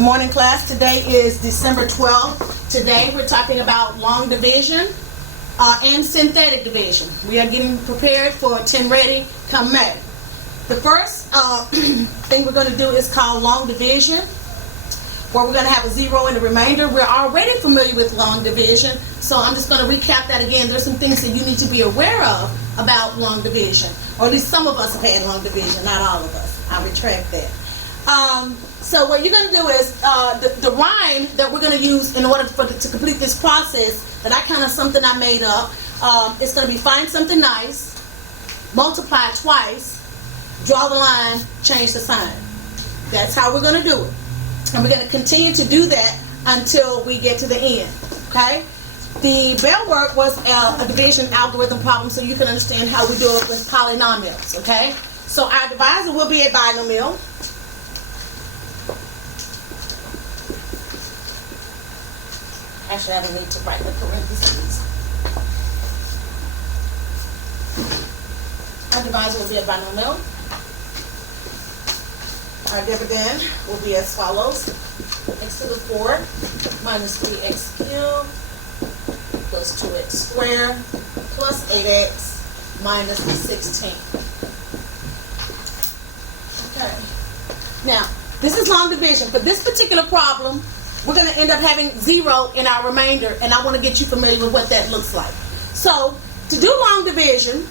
Good morning, class. Today is December 12th. Today we're talking about long division and synthetic division. We are getting prepared for 10 ready come May. The first thing we're going to do is called long division, where we're going to have a zero in the remainder. We're already familiar with long division, so I'm just going to recap that again. There's some things that you need to be aware of about long division, or at least some of us have had long division, not all of us. I retract that. So what you're going to do is the rhyme that we're going to use in order to complete this process, that something I made up, it's going to be find something nice, multiply twice, draw the line, change the sign. That's how we're going to do it. And we're going to continue to do that until we get to the end. Okay? The bell work was a division algorithm problem, so you can understand how we do it with polynomials. Okay? So our divisor will be a binomial. Actually, I don't need to write the parentheses. Our divisor will be a binomial. Our dividend will be as follows. X to the 4 minus 3x cubed plus 2x squared plus 8x minus 16. Okay. Now, this is long division. For this particular problem, we're going to end up having 0 in our remainder, and I want to get you familiar with what that looks like. So, to do long division,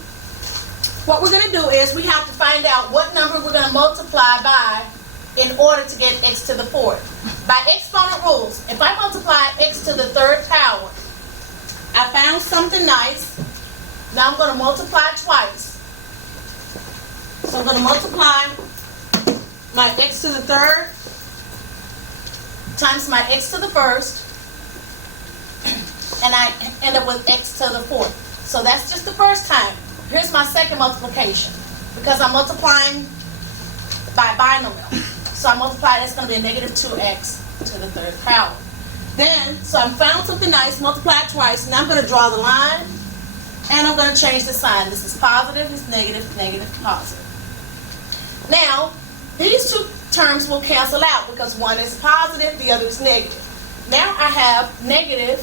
what we're going to do is we have to find out what number we're going to multiply by in order to get x to the 4th. By exponent rules, if I multiply x to the 3rd power, I found something nice. Now I'm going to multiply twice. So I'm going to multiply my x to the 3rd times my x to the 1st, and I end up with x to the 4th. So that's just the first time. Here's my second multiplication, because I'm multiplying by binomial. So I multiply, that's going to be a negative 2x to the 3rd power. Then, so I found something nice, multiply twice, now I'm going to draw the line, and I'm going to change the sign. This is positive, this is negative, negative, positive. Now, these two terms will cancel out because one is positive, the other is negative. Now I have negative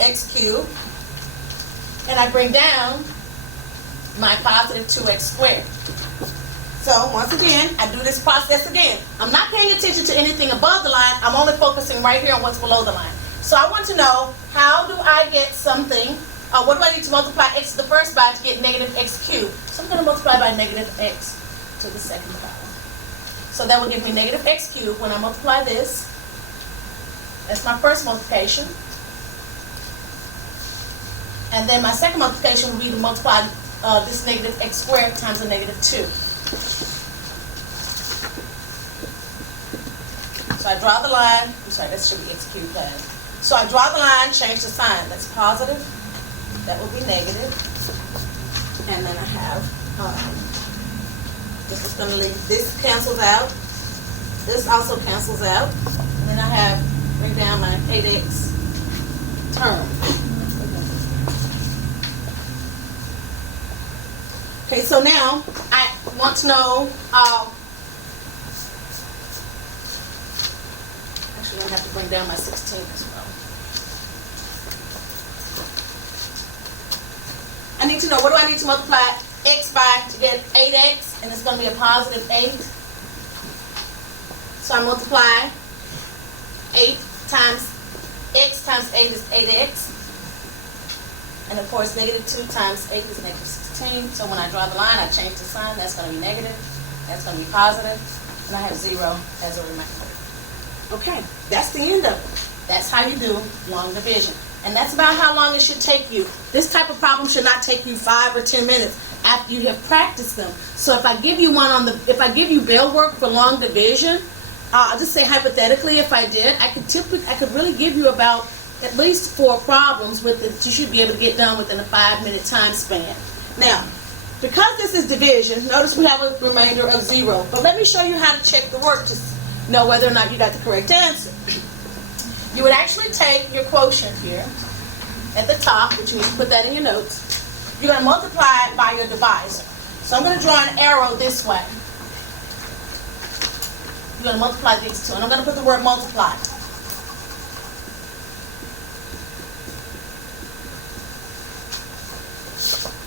x cubed, and I bring down my positive 2x squared. So once again, I do this process again. I'm not paying attention to anything above the line. I'm only focusing right here on what's below the line. So I want to know, how do I get something, what do I need to multiply x to the 1st by to get negative x cubed? So I'm going to multiply by negative x to the 2nd power. So that will give me negative x cubed when I multiply this. That's my first multiplication. And then my second multiplication will be to multiply this negative x squared times a negative 2. So I draw the line. I'm sorry, that should be x cubed. So I draw the line, change the sign. That's positive. That will be negative. And then I have... this is going to leave, this cancels out, this also cancels out, and then I have, bring down my 8x term. Okay, so now I want to know, actually I have to bring down my 16 as well. I need to know, what do I need to multiply x by to get 8x, and it's going to be a positive 8. So I multiply 8 times x times 8 is 8x. And of course, negative 2 times 8 is negative 16. So when I draw the line, I change the sign. That's going to be negative. That's going to be positive. And I have 0 as a remainder. Okay, that's the end of it. That's how you do long division. And that's about how long it should take you. This type of problem should not take you 5 or 10 minutes after you have practiced them. So if I give you if I give you bell work for long division, I'll just say hypothetically, if I did, I could really give you about at least 4 problems with it. You should be able to get done within a 5-minute time span. Now, because this is division, notice we have a remainder of 0. But let me show you how to check the work to know whether or not you got the correct answer. You would actually take your quotient here at the top, which means put that in your notes. You're going to multiply it by your divisor. So I'm going to draw an arrow this way. You're going to multiply these two. And I'm going to put the word multiply.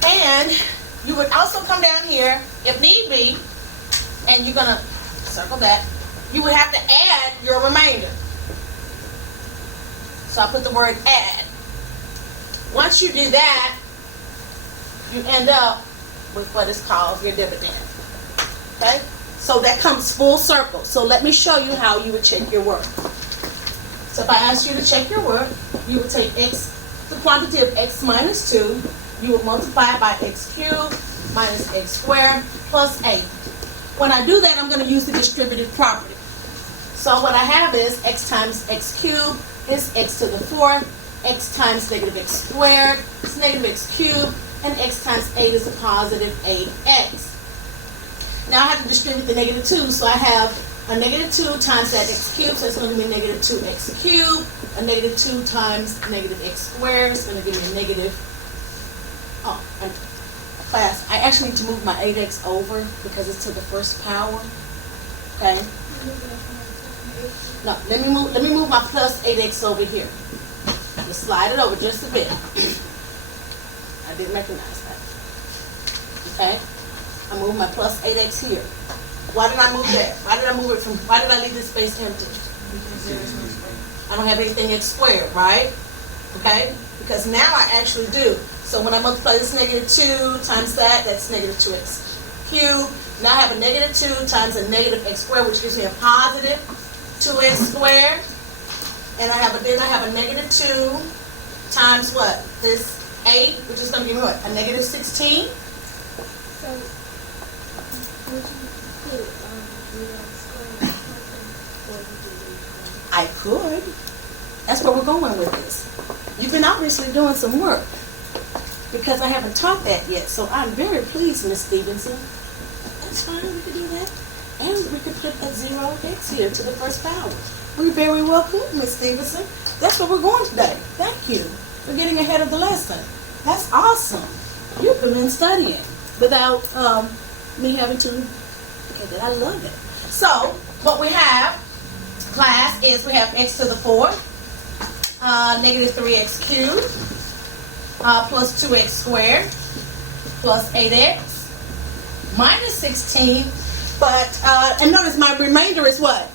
And you would also come down here, if need be, and you're going to circle that. You would have to add your remainder. So I put the word add. Once you do that, you end up with what is called your dividend. Okay? So that comes full circle. So let me show you how you would check your work. So if I asked you to check your work, you would take x, the quantity of x minus 2, you would multiply it by x cubed minus x squared plus 8. When I do that, I'm going to use the distributive property. So what I have is x times x cubed is x to the 4th, x times negative x squared is negative x cubed, and x times 8 is a positive 8x. Now I have to distribute the negative 2, so I have a negative 2 times that x cubed, so it's going to be negative 2x cubed. A negative 2 times negative x squared is going to give me a negative, class, I actually need to move my 8x over because it's to the first power. Okay? No, let me move my plus 8x over here. Just slide it over just a bit. I didn't recognize that. Okay? I moved my plus 8x here. Why did I move that? Why did I leave this space empty? I don't have anything x squared, right? Okay? Because now I actually do. So when I multiply this negative 2 times that, that's negative 2x cubed. Now I have a negative 2 times a negative x squared, which gives me a positive 2x squared. And then I have a negative 2 times what? This 8, which is going to give me what? A negative 16. So, would you put 0 squared or you I could. That's where we're going with this. You've been obviously doing some work because I haven't taught that yet. So I'm very pleased, Miss Stevenson. That's fine, we could do that. And we could put a 0x here to the first power. We very well could, Miss Stevenson. That's where we're going today. Thank you for getting ahead of the lesson. That's awesome. You've been studying without me having to. Okay, I love it. So what we have, class, is we have x to the 4th, negative 3x cubed, plus 2x squared, plus 8x, minus 16. But and notice my remainder is what?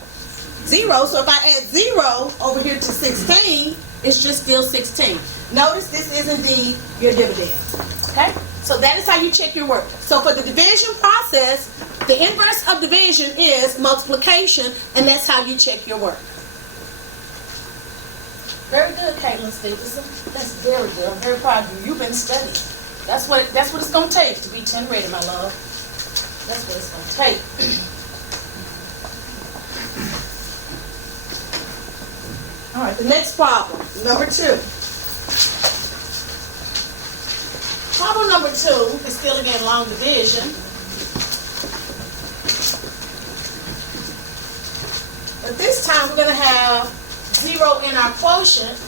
0. So if I add 0 over here to 16, it's just still 16. Notice this is indeed your dividend. Okay? So that is how you check your work. So for the division process, the inverse of division is multiplication, and that's how you check your work. Very good, Caitlin Stevenson. That's very good. I'm very proud of you. You've been studying. That's what it's going to take to be 10 ready, my love. That's what it's going to take. All right, the next problem, number 2. Problem number 2 is still again long division. But this time we're going to have 0 in our quotient.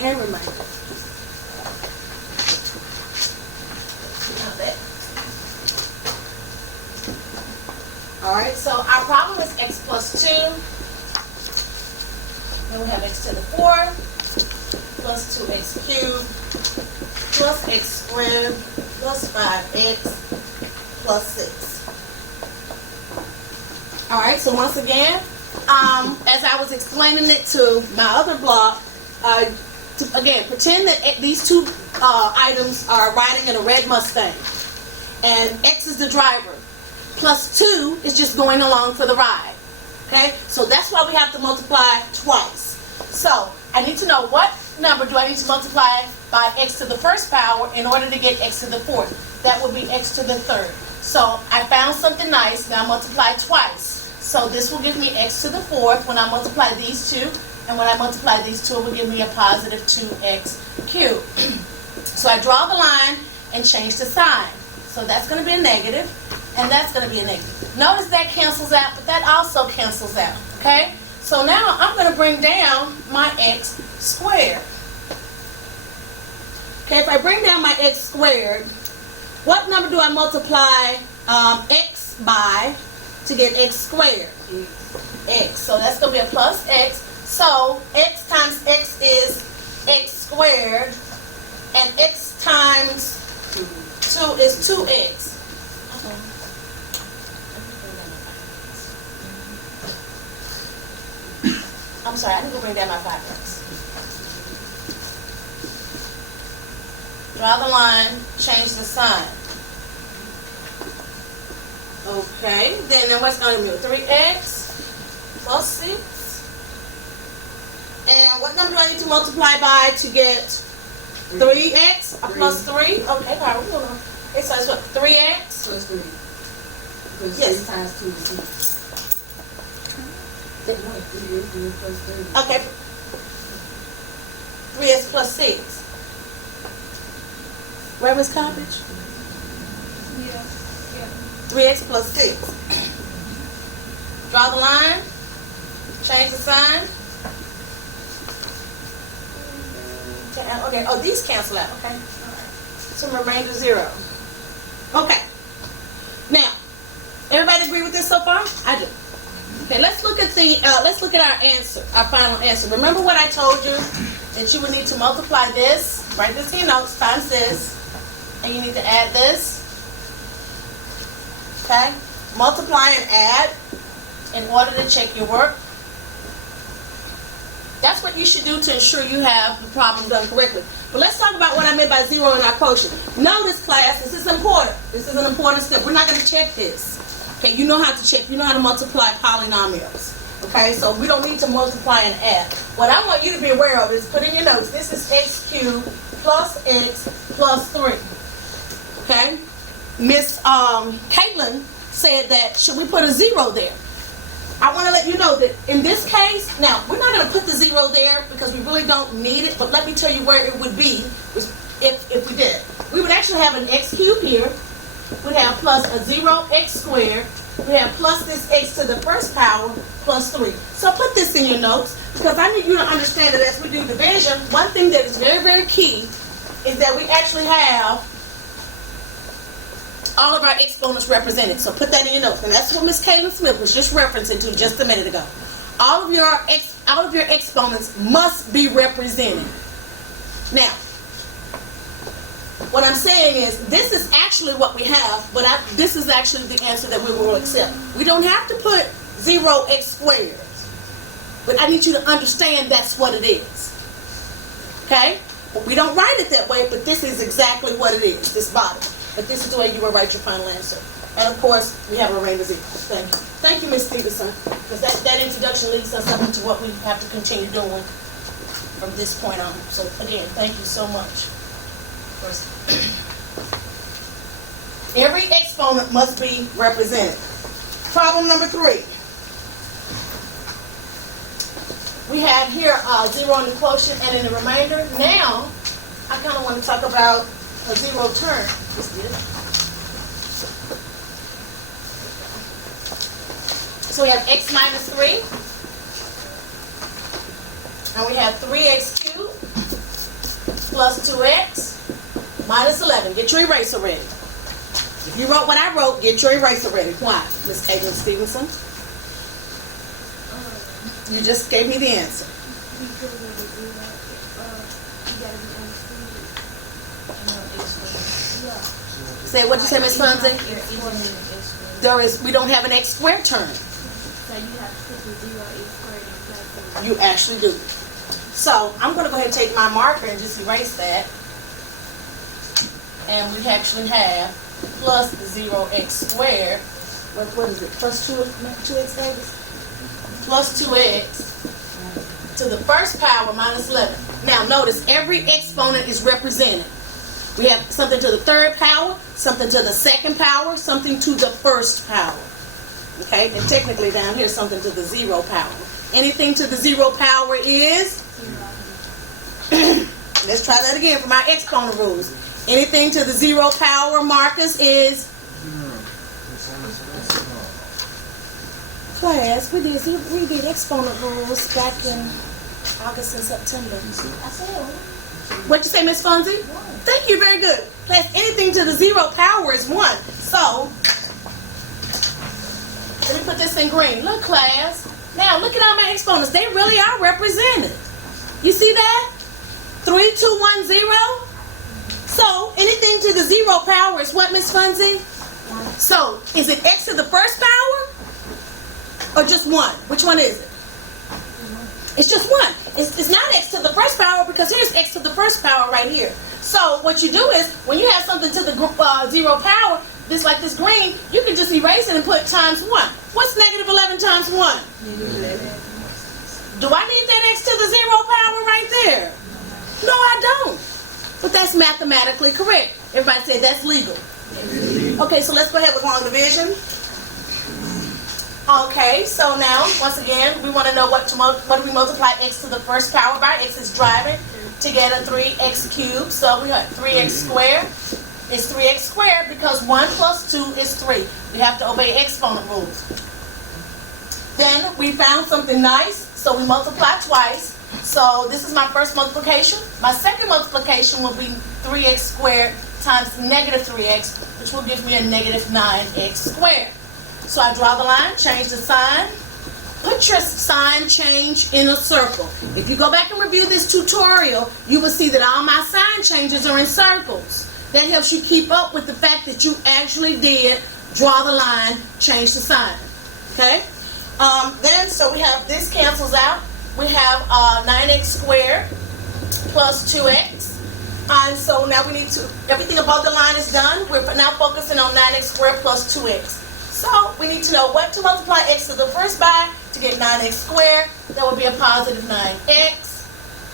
And remainder. Alright, so our problem is x plus 2. Then we have x to the 4th plus 2x cubed plus x squared plus 5x plus 6. Alright, so once again, as I was explaining it to my other block, again, pretend that these two items are riding in a red Mustang, and X is the driver, plus 2 is just going along for the ride. Okay, so that's why we have to multiply twice. So I need to know what number do I need to multiply by x to the first power in order to get x to the 4th. That would be x to the 3rd. So I found something nice. Now multiply twice. So this will give me x to the 4th when I multiply these two. And when I multiply these two, it will give me a positive 2x cubed. So I draw the line and change the sign. So that's going to be a negative, and that's going to be a negative. Notice that cancels out, but that also cancels out. Okay? So now I'm going to bring down my x squared. Okay, if I bring down my x squared, what number do I multiply x by to get x squared? X. So that's going to be a plus x. So x times x is x squared, and x times 2 is 2x. I'm sorry, I need to bring down my 5x. Draw the line, change the sign. Okay, then what's going to be 3x plus 6. And what number do I need to multiply by to get 3x plus 3? Okay, all right, we're going to. Okay, so it's what, 3x? Plus 3. Because Yes. 3 times 2 is 6. No, 3 is plus 3. Okay. 3x plus 6. Where was Coppage? Yeah. 3x plus 6. Draw the line. Change the sign. Okay, oh, these cancel out, okay? So remainder 0. Okay. Now, everybody agree with this so far? I do. Okay, let's look at our answer, our final answer. Remember what I told you? That you would need to multiply this, write this in your notes, times this, and you need to add this. Okay? Multiply and add in order to check your work. That's what you should do to ensure you have the problem done correctly. But let's talk about what I meant by 0 in our quotient. Notice, class, this is important. This is an important step. We're not going to check this. Okay, you know how to check. You know how to multiply polynomials. Okay, so we don't need to multiply and add. What I want you to be aware of is, put in your notes, this is x cubed plus x plus 3. Okay? Miss Caitlin said that, should we put a 0 there? I want to let you know that in this case, now, we're not going to put the 0 there because we really don't need it, but let me tell you where it would be if we did. We would actually have an x cubed here. We'd have plus a 0x squared. We have plus this x to the first power plus 3. So put this in your notes because I need you to understand that as we do division, one thing that is very, very key is that we actually have all of our exponents represented. So put that in your notes. And that's what Miss Caitlin Smith was just referencing to just a minute ago. All of your exponents must be represented. Now, what I'm saying is, this is actually what we have, but this is actually the answer that we will accept. We don't have to put 0x squared, but I need you to understand that's what it is. Okay? But we don't write it that way, but this is exactly what it is, this bottom. But this is the way you will write your final answer. And of course, we have a remainder 0. Thank you. Thank you, Ms. Stevenson, because that introduction leads us up into what we have to continue doing from this point on. So again, thank you so much. Every exponent must be represented. Problem number 3. We have here 0 in the quotient and in the remainder. Now, I kind of want to talk about a 0 term. So we have x minus 3. And we have 3x cubed plus 2x minus 11. Get your eraser ready. If you wrote what I wrote, get your eraser ready. Why, Miss Caitlin Stevenson? You just gave me the answer. Because of the 0, you gotta be understood. Yeah. Say what you say, Miss Fonzie? We don't have an x squared term. So you have to put the 0x squared in place of You actually do. So I'm going to go ahead and take my marker and just erase that. And we actually have plus 0x squared. What is it? Plus 2x, Davis? Plus 2x to the first power minus 11. Now notice every exponent is represented. We have something to the third power, something to the second power, something to the first power. Okay, and technically down here something to the 0 power. Anything to the 0 power is? Let's try that again for my exponent rules. Anything to the 0 power, Marcus, is? Class, we did exponent rules back in August and September. What'd you say, Miss Fonzie? Thank you, very good. Class, anything to the 0 power is 1. So, let me put this in green. Look, class. Now, look at all my exponents. They really are represented. You see that? 3, 2, 1, 0. So, anything to the 0 power is what, Miss Funzy? So, is it x to the first power? Or just 1? Which one is it? It's just 1. It's not x to the first power because here's x to the first power right here. So, what you do is, when you have something to the 0 power, this like this green, you can just erase it and put times 1. What's negative 11 times 1? Do I need that x to the 0 power right there? No, I don't. But that's mathematically correct. Everybody say that's legal. Okay, so let's go ahead with long division. Okay, so now, once again, we want to know what do we multiply x to the first power by? X is driving to get a 3x cubed. So we have 3x squared. It's 3x squared because 1 plus 2 is 3. We have to obey exponent rules. Then we found something nice, so we multiply twice. So this is my first multiplication. My second multiplication will be 3x squared times negative 3x, which will give me a negative 9x squared. So I draw the line, change the sign. Put your sign change in a circle. If you go back and review this tutorial, you will see that all my sign changes are in circles. That helps you keep up with the fact that you actually did draw the line, change the sign. Okay? Then, so we have this cancels out. We have 9x squared plus 2x. And so now we need to, everything above the line is done. We're now focusing on 9x squared plus 2x. So we need to know what to multiply x to the first by to get 9x squared. That would be a positive 9x.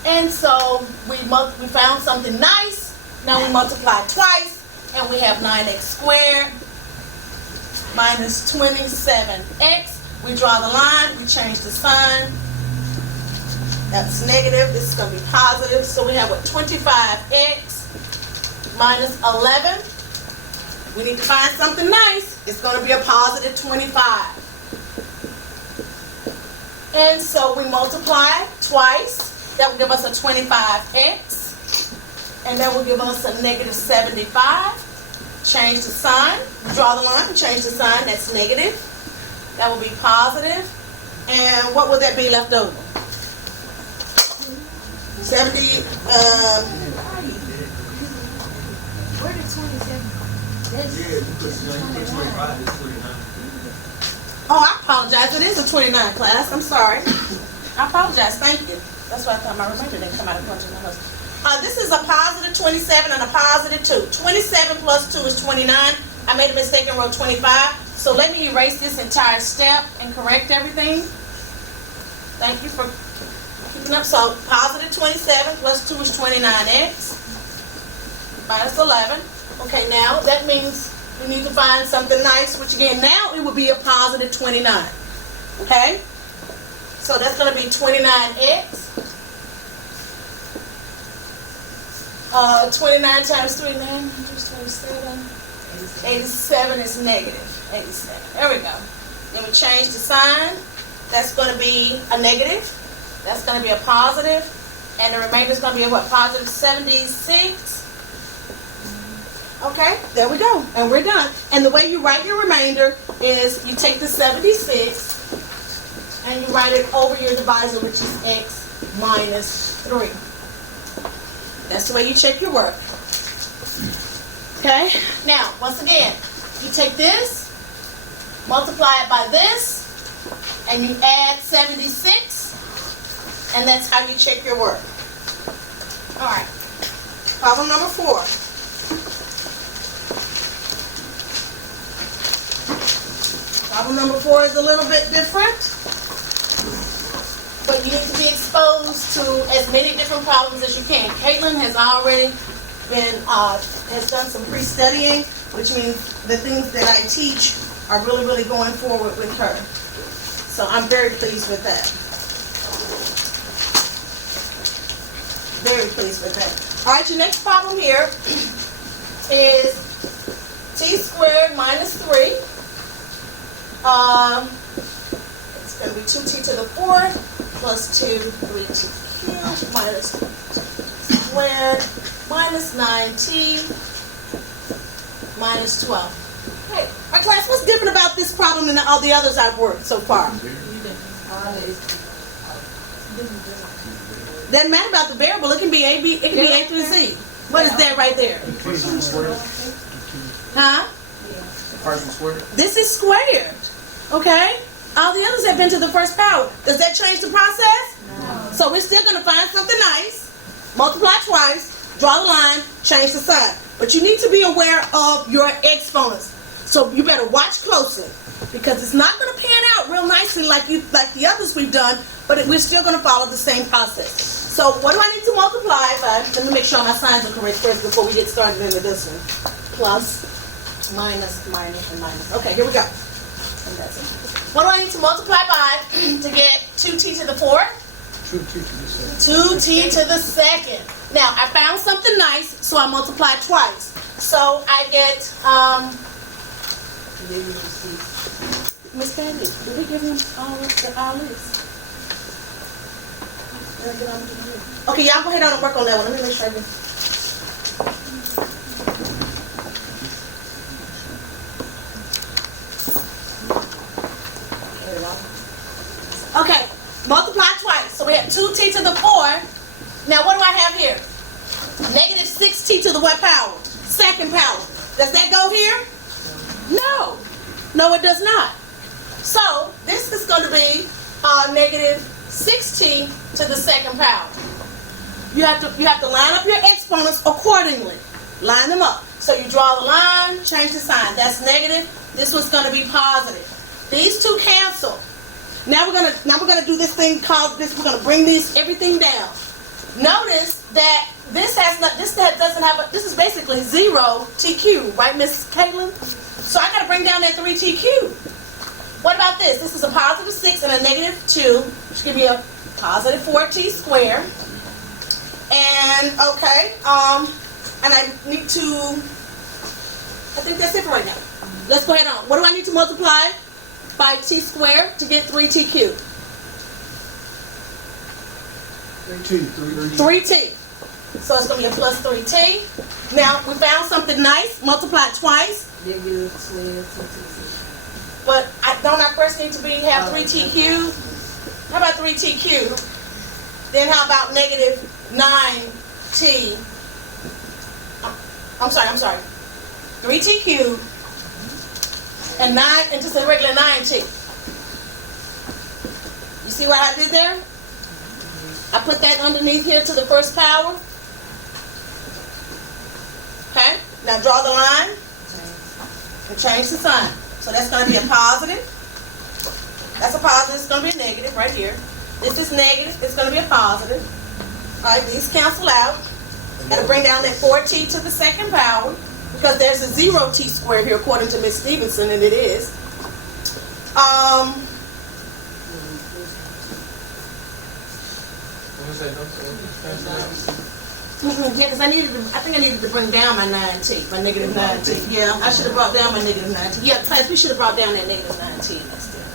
And so we found something nice. Now we multiply twice, and we have 9x squared minus 27x. We draw the line, we change the sign. That's negative, this is going to be positive. So we have what, 25x minus 11. We need to find something nice. It's going to be a positive 25. And so we multiply twice. That will give us a 25x. And that will give us a negative 75. Change the sign. Draw the line. Change the sign. That's negative. That will be positive. And what would that be left over? 70. Where did 27 go? Oh, I apologize. It is a 29 class. I'm sorry. I apologize. Thank you. That's why I thought my remainder didn't come out of punching my husband. This is a positive 27 and a positive 2. 27 plus 2 is 29. I made a mistake and wrote 25. So let me erase this entire step and correct everything. Thank you for keeping up. So positive 27 plus 2 is 29x minus 11. Okay, now that means we need to find something nice, which again, now it would be a positive 29. Okay? So that's going to be 29x. 29 times 3, 9, 27. 87 is negative. 87. There we go. Then we change the sign. That's going to be a negative. That's going to be a positive. And the remainder is going to be a what? Positive 76. Okay, there we go. And we're done. And the way you write your remainder is you take the 76 and you write it over your divisor, which is x minus 3. That's the way you check your work. Okay? Now, once again, you take this, multiply it by this, and you add 76, and that's how you check your work. All right. Problem number 4. Problem number 4 is a little bit different, but you need to be exposed to as many different problems as you can. Caitlin has already has done some pre-studying, which means the things that I teach are really, really going forward with her. So I'm very pleased with that. Very pleased with that. All right, your next problem here is t squared minus 3. It's going to be 2t to the 4th plus 2, 3t cubed minus 2 squared minus 9t minus 12. Hey, our class, what's different about this problem than all the others I've worked so far? Doesn't matter about the variable. It can be A, B, it can be A through Z. What is that right there? Huh? Partial square. This is squared. Okay? All the others have been to the first power. Does that change the process? No. So we're still going to find something nice, multiply twice, draw the line, change the sign. But you need to be aware of your exponents. So you better watch closely, because it's not going to pan out real nicely like the others we've done, but we're still going to follow the same process. So what do I need to multiply by? Let me make sure my signs are correct first before we get started into this one. Plus, minus, minus, and minus. Okay, here we go. And that's it. What do I need to multiply by to get 2t to the fourth? 2t to the second. 2t to the second. Now, I found something nice, so I multiply twice. So I get, Miss Candy, did they give him all this? Okay, y'all go ahead on and work on that one. Let me make sure I get. Okay, multiply twice. So we have 2t to the 4. Now what do I have here? Negative 6t to the what power? Second power. Does that go here? No. No, it does not. So this is going to be negative 6t to the second power. You have to line up your exponents accordingly. Line them up. So you draw the line, change the sign. That's negative. This one's going to be positive. These two cancel. Now we're gonna do this thing called this. We're gonna bring everything down. Notice that this is basically 0 TQ, right, Miss Caitlin? So I gotta bring down that 3TQ. What about this? This is a positive 6 and a negative 2, which give me a positive 4t squared. And okay, and I need to. I think that's it for right now. Let's go ahead on. What do I need to multiply by t squared to get 3TQ? 3t. So it's going to be a plus 3t. Now, we found something nice. Multiply twice. But don't I first need to have 3TQ? How about 3TQ? Then how about negative 9t? I'm sorry. 3TQ. And just a regular 9t. You see what I did there? I put that underneath here to the first power. Okay? Now draw the line and change the sign. So that's going to be a positive. That's a positive. It's going to be a negative right here. This is negative. It's going to be a positive. All right, these cancel out. Got to bring down that 4t to the second power, because there's a 0t squared here according to Miss Stevenson, and it is. Yeah, because I think I needed to bring down my 9t, my negative 9t. Yeah, I should have brought down my negative 9t. Yeah, class, we should have brought down that negative 9t instead.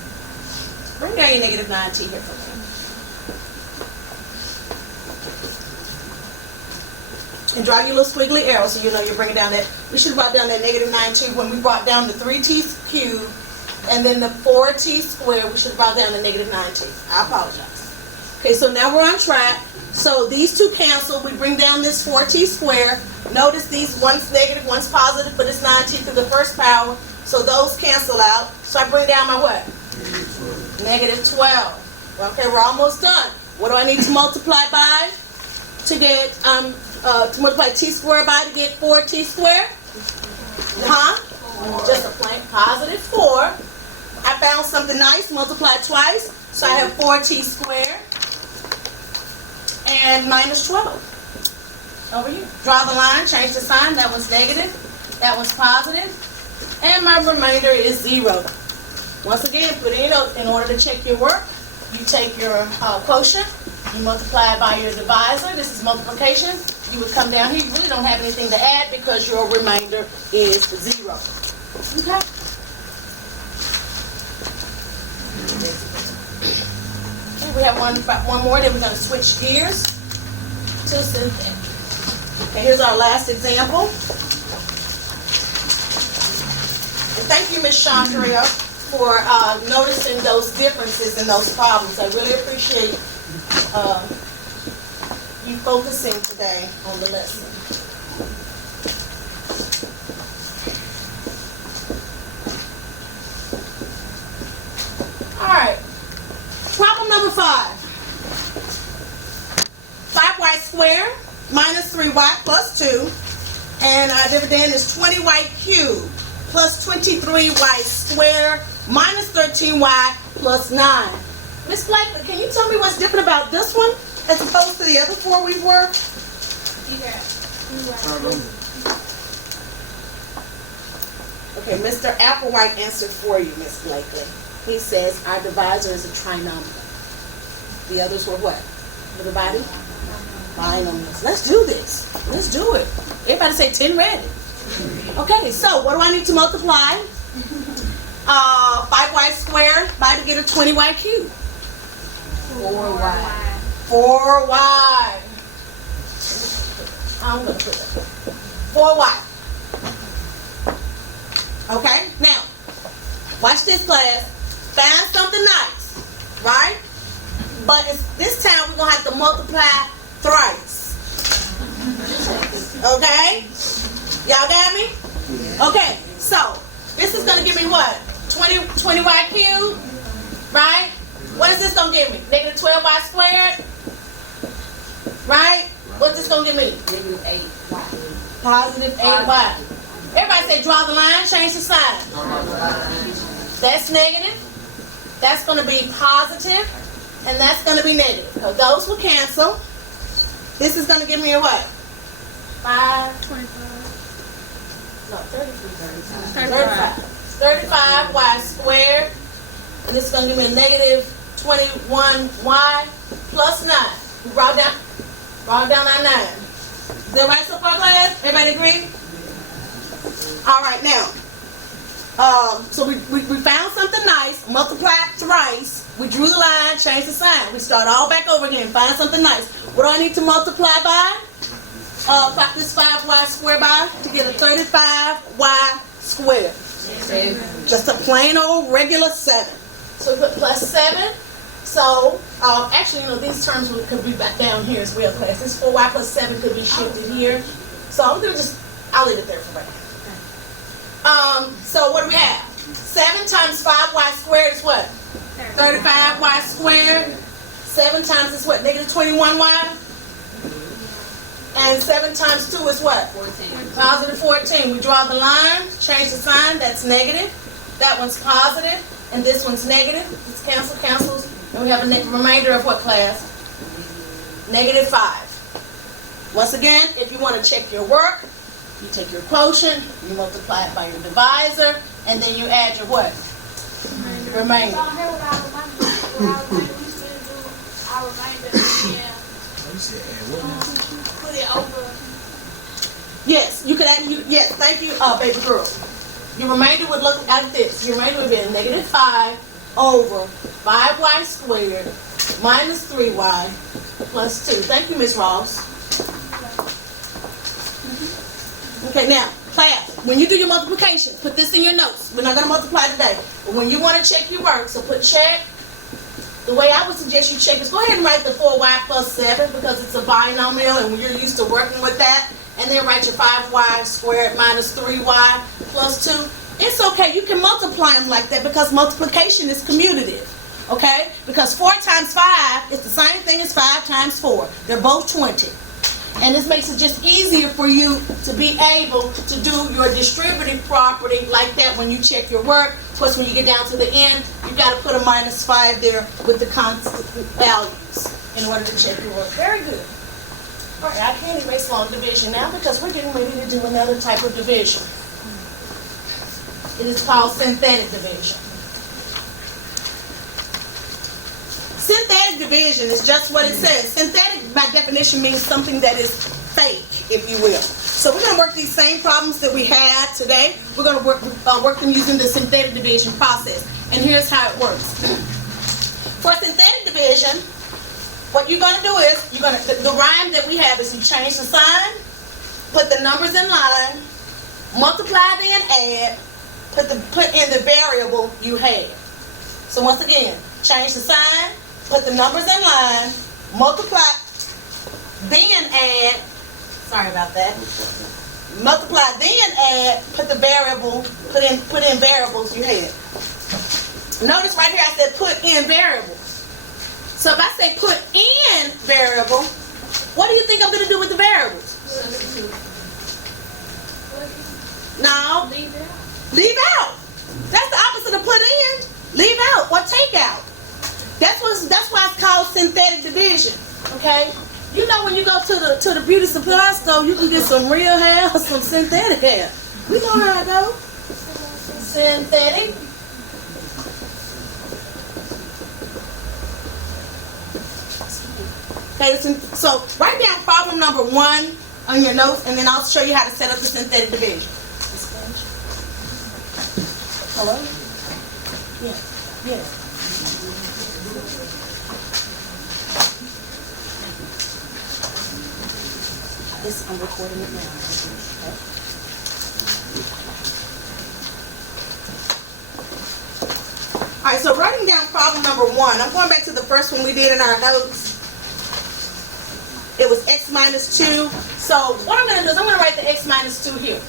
Bring down your negative 9t here for me. And draw your little squiggly arrow so you know you're bringing down that. We should have brought down that negative 9t when we brought down the 3t cubed and then the 4t squared. We should have brought down the negative 9t. I apologize. Okay, so now we're on track. So these two cancel. We bring down this 4t squared. Notice these, one's negative, one's positive, but it's 9t to the first power. So those cancel out. So I bring down my what? Negative 12. Okay, we're almost done. What do I need to multiply by to get, to multiply t squared by to get 4t squared? Just a plain positive 4. I found something nice, multiply twice. So I have 4t squared and minus 12. Over here. Draw the line, change the sign. That was negative. That was positive. And my remainder is 0. Once again, put in order to check your work, you take your quotient, you multiply it by your divisor. This is multiplication. You would come down here. You really don't have anything to add because your remainder is 0. Okay? Okay, we have one more. Then we're going to switch gears to synthetic. Okay, here's our last example. And thank you, Ms. Chandria, for noticing those differences in those problems. I really appreciate you focusing today on the lesson. All right, problem number 5. 5y squared minus 3y plus 2, and our dividend is 20y cubed plus 23y squared minus 13y plus 9. Miss Blakely, can you tell me what's different about this one as opposed to the other 4 we've worked? You got Okay, Mr. Applewhite answered for you, Miss Blakely. He says our divisor is a trinomial. The others were what? Everybody? Binomials. Let's do this. Let's do it. Everybody say 10 ready. Okay, so what do I need to multiply? 5y squared by to get a 20y cubed. 4y. 4y. I'm going to put that. 4y. Okay, now, watch this, class. Find something nice, right? But this time we're going to have to multiply thrice. Okay? Y'all got me? Okay, so this is going to give me what? 20y cubed, right? What is this going to give me? Negative 12y squared, right? What's this going to give me? Negative 8y. Positive 8y. Everybody say draw the line, change the sign. That's negative. That's going to be positive, and that's going to be negative. So those will cancel. This is going to give me a what? 35y squared. And this is going to give me a negative 21y plus 9. We brought down our 9. Is that right so far, class? Everybody agree? All right, now. So we found something nice, multiplied thrice. We drew the line, changed the sign. We start all back over again, find something nice. What do I need to multiply by? This 5y squared by to get a 35y squared. 7. Just a plain old regular 7. So we put plus 7. So, actually, these terms could be back down here as well, class. This 4y plus 7 could be shifted here. So I'm going to I'll leave it there for right now. So what do we have? 7 times 5y squared is what? 35y squared. 7 times is what? Negative 21y. And 7 times 2 is what? 14. Positive 14. We draw the line, change the sign. That's negative. That one's positive, and this one's negative. It's cancels. And we have a remainder of what, class? Negative 5. Once again, if you want to check your work, you take your quotient, you multiply it by your divisor, and then you add your what? Remainder. So here with our remainder, we still do our remainder and put it over. Yes, you could add, yes, thank you, baby girl. Your remainder would look like this. Your remainder would be a negative 5 over 5y squared minus 3y plus 2. Thank you, Ms. Ross. Okay, now, class, when you do your multiplication, put this in your notes. We're not going to multiply today. But when you want to check your work, so put check. The way I would suggest you check is go ahead and write the 4y plus 7 because it's a binomial and you're used to working with that. And then write your 5y squared minus 3y plus 2. It's okay. You can multiply them like that because multiplication is commutative. Okay? Because 4 times 5 is the same thing as 5 times 4. They're both 20. And this makes it just easier for you to be able to do your distributive property like that when you check your work. Of course, when you get down to the end, you've got to put a minus 5 there with the constant values in order to check your work. Very good. All right, I can't erase long division now because we're getting ready to do another type of division. It is called synthetic division. Synthetic division is just what it says. Synthetic, by definition, means something that is fake, if you will. So we're going to work these same problems that we had today. We're going to work them using the synthetic division process. And here's how it works. For synthetic division, what you're going to do is, the rhyme that we have is you change the sign, put the numbers in line, multiply, then add, put in the variable you had. So once again, change the sign, put the numbers in line, multiply, then add, sorry about that, multiply, then add, put the variable, put in variables you had. Notice right here I said put in variables. So if I say put in variable, what do you think I'm going to do with the variables? No, leave out. That's the opposite of put in. Leave out or take out. That's why it's called synthetic division. Okay? You know when you go to the beauty supply store, you can get some real hair or some synthetic hair. We know how it goes. Synthetic. Okay, so write down problem number 1 on your notes, and then I'll show you how to set up the synthetic division. Hello? Yeah. Yeah. I'm recording it now. Okay. All right, so writing down problem number 1. I'm going back to the first one we did in our notes. It was x minus 2. So what I'm going to do is I'm going to write the x minus 2 here.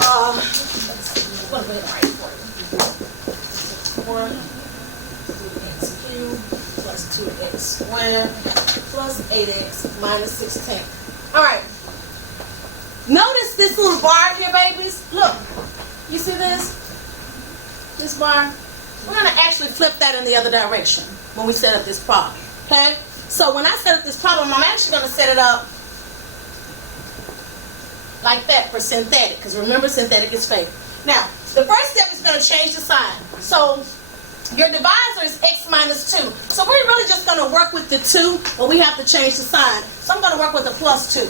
I'm going to go ahead and write it for you. 4x cubed plus 2x squared plus 8x minus 16. All right. Notice this little bar here, babies. Look. You see this? This bar? We're going to actually flip that in the other direction when we set up this problem. Okay? So when I set up this problem, I'm actually going to set it up like that for synthetic, because remember, synthetic is fake. Now, the first step is going to change the sign. So your divisor is x minus 2. So we're really just going to work with the 2, but we have to change the sign. So I'm going to work with the plus 2.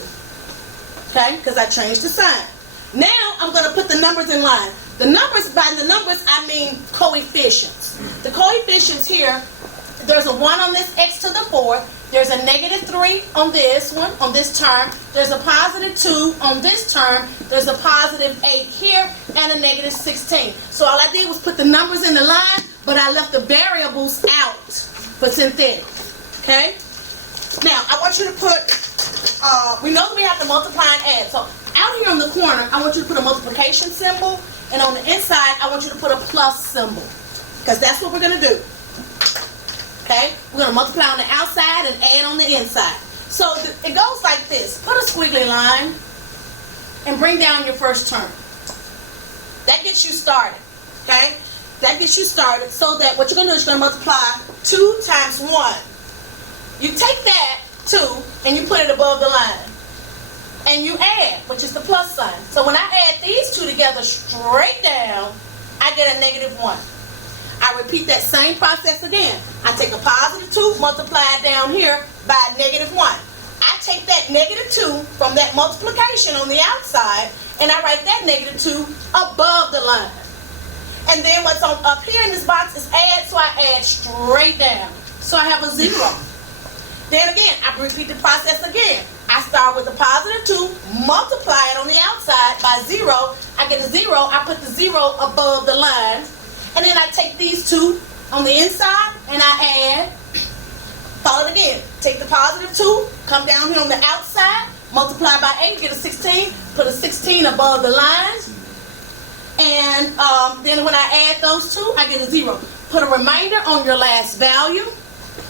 Okay? Because I changed the sign. Now I'm going to put the numbers in line. The numbers, by the numbers, I mean coefficients. The coefficients here, there's a 1 on this x to the 4th. There's a negative 3 on this one, on this term. There's a positive 2 on this term. There's a positive 8 here, and a negative 16. So all I did was put the numbers in the line, but I left the variables out for synthetic. Okay? Now, I want you to put, we know that we have to multiply and add. So out here on the corner, I want you to put a multiplication symbol, and on the inside, I want you to put a plus symbol, because that's what we're going to do. Okay? We're going to multiply on the outside and add on the inside. So it goes like this. Put a squiggly line and bring down your first term. That gets you started. Okay? That gets you started so that what you're going to do is you're going to multiply 2 times 1. You take that 2 and you put it above the line. And you add, which is the plus sign. So when I add these two together straight down, I get a negative 1. I repeat that same process again. I take a positive 2, multiply it down here by negative 1. I take that negative 2 from that multiplication on the outside, and I write that negative 2 above the line. And then what's on up here in this box is add, so I add straight down. So I have a 0. Then again, I repeat the process again. I start with a positive 2, multiply it on the outside by 0. I get a 0. I put the 0 above the line. And then I take these two on the inside and I add. Follow it again. Take the positive 2, come down here on the outside, multiply by 8, get a 16. Put a 16 above the line. And then when I add those two, I get a 0. Put a remainder on your last value.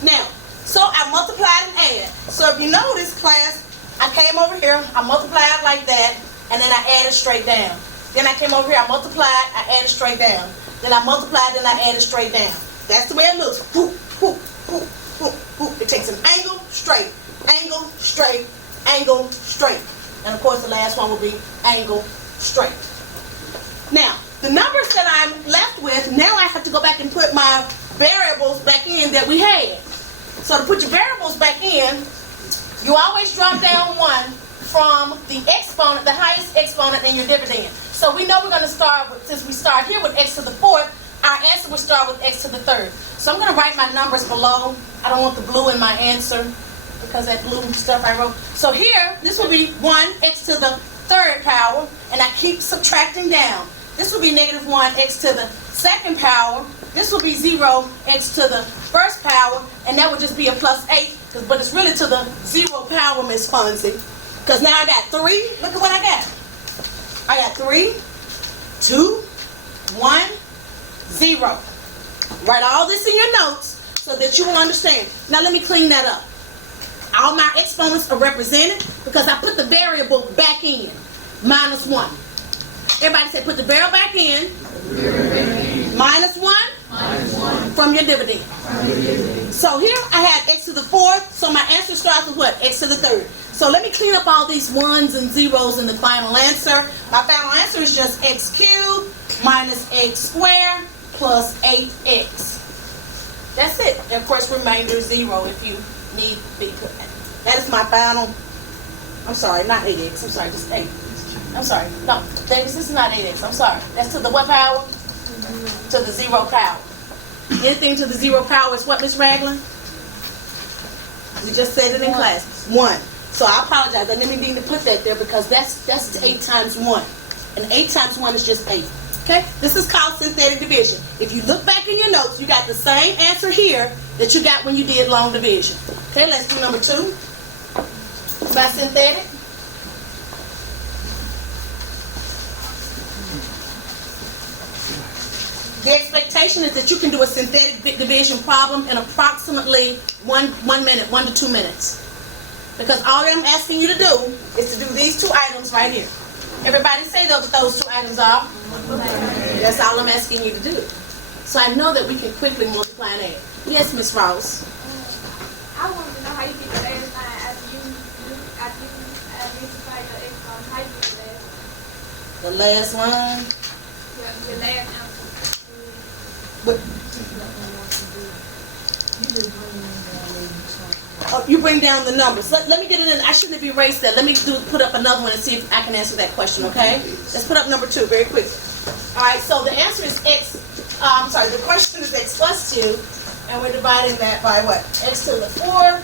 Now, so I multiplied and add. So if you notice, class, I came over here, I multiplied like that, and then I added straight down. Then I came over here, I multiplied, I added straight down. Then I multiplied, then I added straight down. That's the way it looks. Whoop, whoop, whoop, whoop, whoop. It takes an angle, straight, angle, straight, angle, straight. And of course the last one will be angle, straight. Now, the numbers that I'm left with, now I have to go back and put my variables back in that we had. So to put your variables back in, you always drop down 1 from the exponent, the highest exponent in your dividend. So we know we're going to start with, since we start here with x to the 4th, our answer will start with x to the 3rd. So I'm going to write my numbers below. I don't want the blue in my answer. because that blue stuff I wrote. So here, this will be 1x to the third power, and I keep subtracting down. This will be negative 1x to the second power. This will be 0x to the first power, and that would just be a plus 8, but it's really to the 0 power, Miss Fonzie. Because now I got 3. Look at what I got. I got 3, 2, 1, 0. Write all this in your notes so that you will understand. Now let me clean that up. All my exponents are represented because I put the variable back in. Minus 1. Everybody say put the variable back in. Minus 1 from your dividend. So here I had x to the fourth, so my answer starts with what? X to the third. So let me clean up all these 1s and 0s in the final answer. My final answer is just x cubed minus x squared plus 8x. That's it. And of course, remainder 0 if you need be. That is my final. I'm sorry, not 8x. I'm sorry, just 8. I'm sorry. No, Davis, this is not 8x. I'm sorry. That's to the what power? To the 0 power. Anything to the 0 power is what, Miss Ragland? We just said it in class. 1. So I apologize. I didn't mean to put that there because that's 8 times 1. And 8 times 1 is just 8. Okay? This is called synthetic division. If you look back in your notes, you got the same answer here that you got when you did long division. Okay, let's do number 2. By synthetic. The expectation is that you can do a synthetic division problem in approximately 1 minute, 1 to 2 minutes. Because all I'm asking you to do is to do these 2 items right here. Everybody say what those 2 items are. That's all I'm asking you to do. So I know that we can quickly multiply and add. Yes, Miss Ross. I wanted to know how you get the last line after you multiply your exponent. How you get the last? The last one. Your last answer. Oh, you bring down the numbers. Let me get it in. I shouldn't have erased that. Let me put up another one and see if I can answer that question, okay? Let's put up number 2 very quickly. All right, so the answer is x. The question is x plus 2, and we're dividing that by what? X to the 4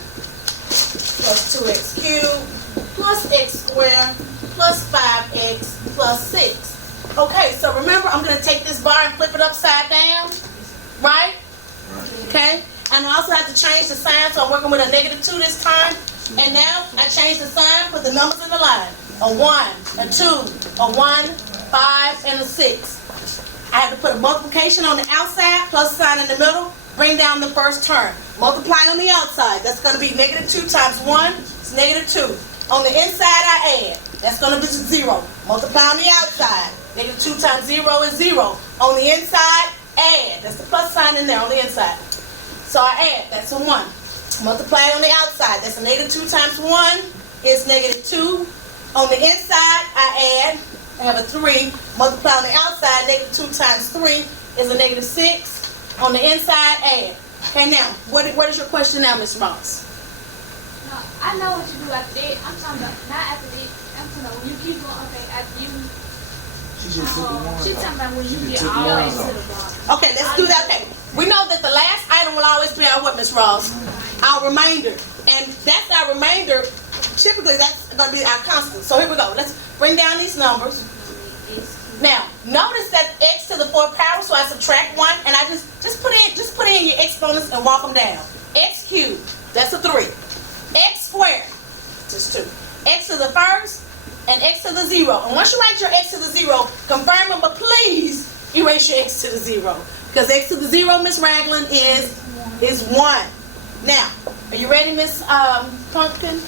plus 2x cubed plus x squared plus 5x plus 6. Okay, so remember, I'm going to take this bar and flip it upside down, right? Okay, and I also have to change the sign, so I'm working with a negative 2 this time. And now I change the sign, put the numbers in the line. A 1, a 2, a 1, 5, and a 6. I have to put a multiplication on the outside, plus sign in the middle, bring down the first term. Multiply on the outside, that's going to be negative 2 times 1, it's negative 2. On the inside, I add. That's going to be 0. Multiply on the outside. Negative 2 times 0 is 0. On the inside, add. That's the plus sign in there on the inside. So I add. That's a 1. Multiply on the outside. That's a negative 2 times 1 is negative 2. On the inside, I add. I have a 3. Multiply on the outside. Negative 2 times 3 is a negative 6. On the inside, add. Okay, now, what is your question now, Ms. Ross? No, I know what you do after that. I'm talking about not after that. I'm talking about when you keep going. Okay, after you. She just took the one. She's talking about when you She get took the all the way ones to off. the bottom. Okay, let's do that. Okay. We know that the last item will always be our what, Ms. Ross? Our remainder. And that's our remainder. Typically, that's going to be our constant. So here we go. Let's bring down these numbers. Now, notice that x to the 4th power, so I subtract 1, and I just put in your exponents and walk them down. X cubed, that's a 3. X squared, just 2. X to the first, and x to the 0. And once you write your x to the 0, confirm them, but please erase your x to the 0. Because x to the 0, Miss Ragland, is 1. Now, are you ready, Miss Pumpkin?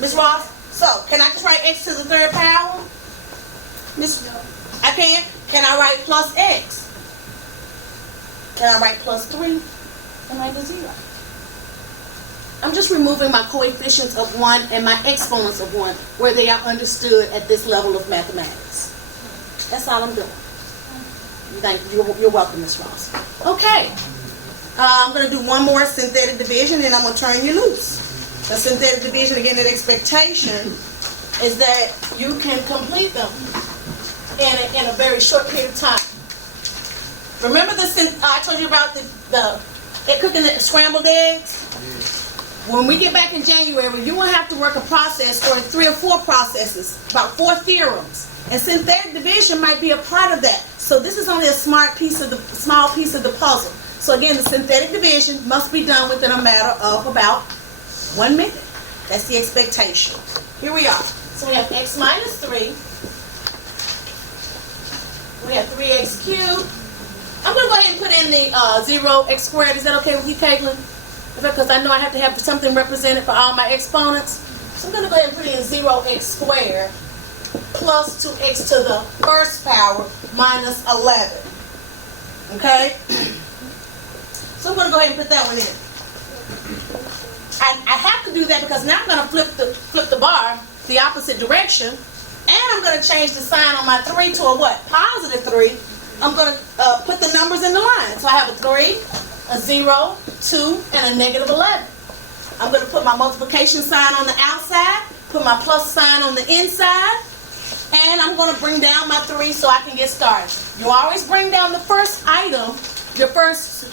Miss Ross? So, can I just write x to the 3rd power? Miss, I can. Can I write plus x? Can I write plus 3? And write the 0. I'm just removing my coefficients of 1 and my exponents of 1 where they are understood at this level of mathematics. That's all I'm doing. Thank you. You're welcome, Ms. Ross. Okay. I'm going to do one more synthetic division and I'm going to turn you loose. The synthetic division, again, that expectation is that you can complete them in a very short period of time. Remember I told you about the cooking the scrambled eggs? when we get back in January, you will have to work a process or 3 or 4 processes, about 4 theorems. And synthetic division might be a part of that. So this is only a small piece of the puzzle. So again, the synthetic division must be done within a matter of about 1 minute. That's the expectation. Here we are. So we have x minus 3. We have 3x cubed. I'm going to go ahead and put in the 0x squared. Is that okay with you, Caitlin? Because I know I have to have something represented for all my exponents. So I'm going to go ahead and put in 0x squared plus 2x to the first power minus 11. Okay? So I'm going to go ahead and put that one in. I have to do that because now I'm going to flip the bar the opposite direction, and I'm going to change the sign on my 3 to a what? Positive 3. I'm going to put the numbers in the line. So I have a 3, a 0, 2, and a negative 11. I'm going to put my multiplication sign on the outside, put my plus sign on the inside, and I'm going to bring down my 3 so I can get started. You always bring down the first item, your first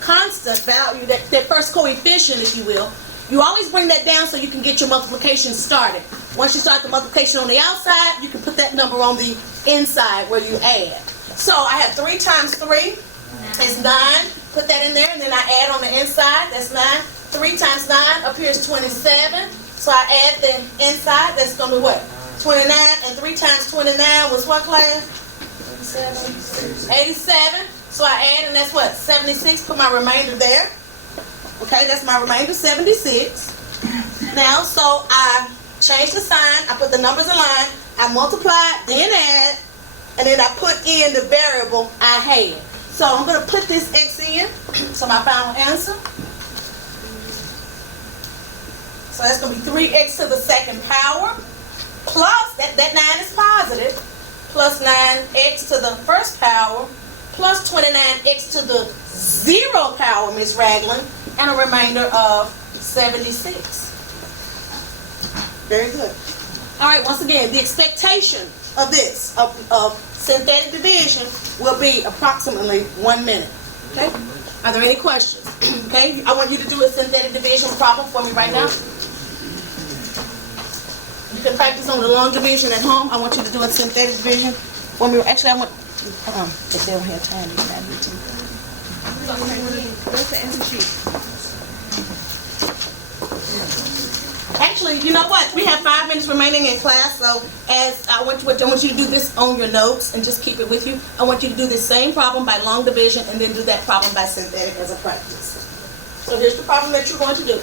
constant value, that first coefficient, if you will. You always bring that down so you can get your multiplication started. Once you start the multiplication on the outside, you can put that number on the inside where you add. So I have 3 times 3 is 9. Put that in there, and then I add on the inside. That's 9. 3 times 9 appears 27. So I add the inside. That's going to be what? 29. And 3 times 29 was what, class? 87. So I add, and that's what? 76. Put my remainder there. Okay, that's my remainder, 76. Now, so I change the sign. I put the numbers in line. I multiply, then add, and then I put in the variable I had. So I'm going to put this x in. So my final answer. So that's going to be 3x to the second power plus, that 9 is positive, plus 9x to the first power plus 29x to the 0 power, Ms. Ragland, and a remainder of 76. Very good. All right, once again, the expectation of this, of synthetic division, will be approximately 1 minute. Okay? Are there any questions? Okay? I want you to do a synthetic division problem for me right now. You can practice on the long division at home. I want you to do a synthetic division for me. Actually, I want, if they don't have time, you can add it too. What's the answer sheet? Actually, you know what? We have 5 minutes remaining in class, so as I want you to do this on your notes and just keep it with you. I want you to do this same problem by long division and then do that problem by synthetic as a practice. So here's the problem that you're going to do.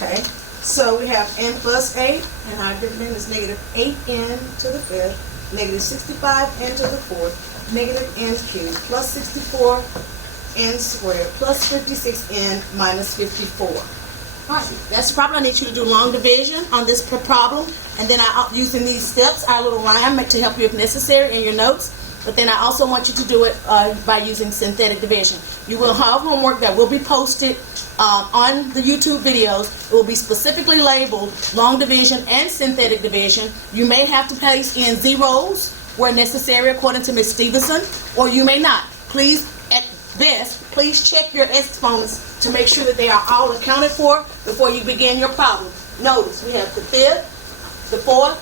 Okay, so we have n plus 8, and our dividend is negative 8n to the 5th, negative 65n to the 4th, negative n cubed, plus 64n squared, plus 56n minus 54. All right, that's the problem. I need you to do long division on this problem, and then using these steps, our little rhyme to help you if necessary in your notes. But then I also want you to do it by using synthetic division. You will have homework that will be posted on the YouTube videos. It will be specifically labeled long division and synthetic division. You may have to place in zeros where necessary according to Ms. Stevenson, or you may not. Please, at best, please check your exponents to make sure that they are all accounted for before you begin your problem. Notice we have the 5th, the 4th,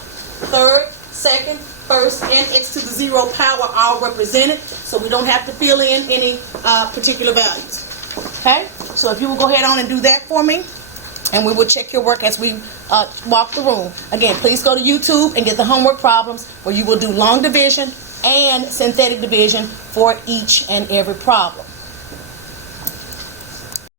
3rd, 2nd, 1st, and x to the 0 power all represented, so we don't have to fill in any particular values. Okay? So if you will go ahead on and do that for me, and we will check your work as we walk the room. Again, please go to YouTube and get the homework problems where you will do long division and synthetic division for each and every problem.